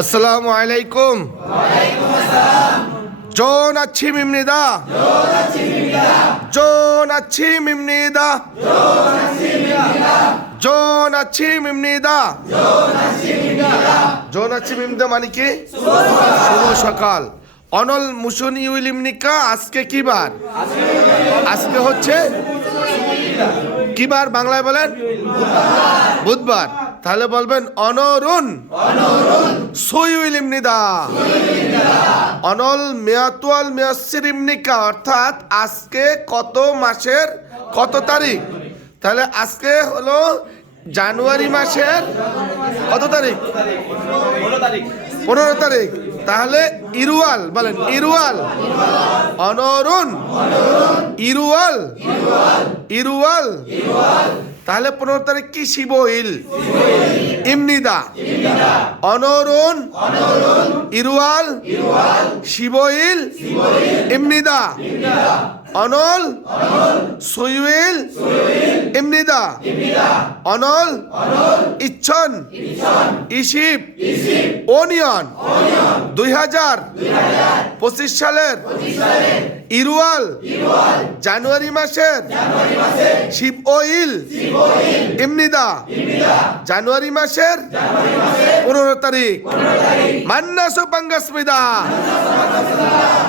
আসসালামু আলাইকুম। জন আছি মিমনিদা, জন আছি মিমনিদা, জন আছি মিমনিদা, জন আছি মিমনিদা মানে কি? শুভ সকাল। অনল মুসুনি উইলিমনিকা আজকে কি বার? আজকে হচ্ছে কি বার? বাংলায় বলেন বুধবার। তাহলে বলবেন অনরুন সুইলিমনিদা, অনল মেয়াতুয়াল মেয়াসিরিমনিকা, অর্থাৎ আজকে কত মাসের কত তারিখ? তাহলে আজকে হলো জানুয়ারি মাসের কত তারিখ? 15 তারিখ। তাহলে ইরুয়াল বলেন, ইরুয়াল, অনরুন ইরুয়াল, ইরুয়াল। তাহলে 15 তারিখ কি? শিবইল ইমনিদা, অনরুন ইরুয়াল শিবইল ইমনিদা, অনল সুইল ইমনিদা, অনল ইচ্ছন ইসিপ ওনিয়ন 2025 সালের ইরুয়াল জানুয়ারি মাসের শিব ওইল ইমনিদা জানুয়ারি মাসের 15 তারিখ। মান্নাসো পাঙ্গাসমিদা,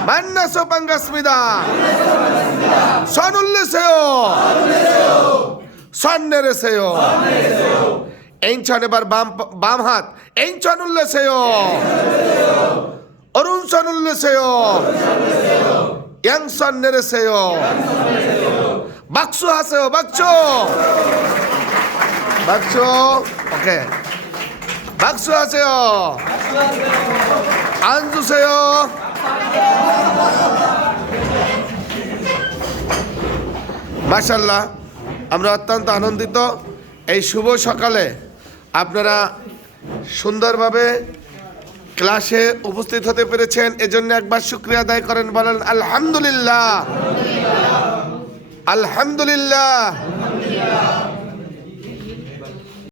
মান্নাসো পাঙ্গাসমিদা, সনুল্লেসেও সন্নেরেসেও। এইনছন, এবার বাম হাত, এইনছন উল্লেসেও, অরুণ সনুল্লেসেও, ইয়াংসন নেরেসেও, বাক্সু হাসেও, বাক্সু বাক্সু, ওকে, বাক্সু হাসেও, আনজুসেও। মাশাআল্লাহ, আমরা অত্যন্ত আনন্দিত এই শুভ সকালে আপনারা সুন্দরভাবে ক্লাসে উপস্থিত হতে পেরেছেন। এজন্য একবার শুকরিয়া আদায় করেন, বলেন আলহামদুলিল্লাহ, আলহামদুলিল্লাহ।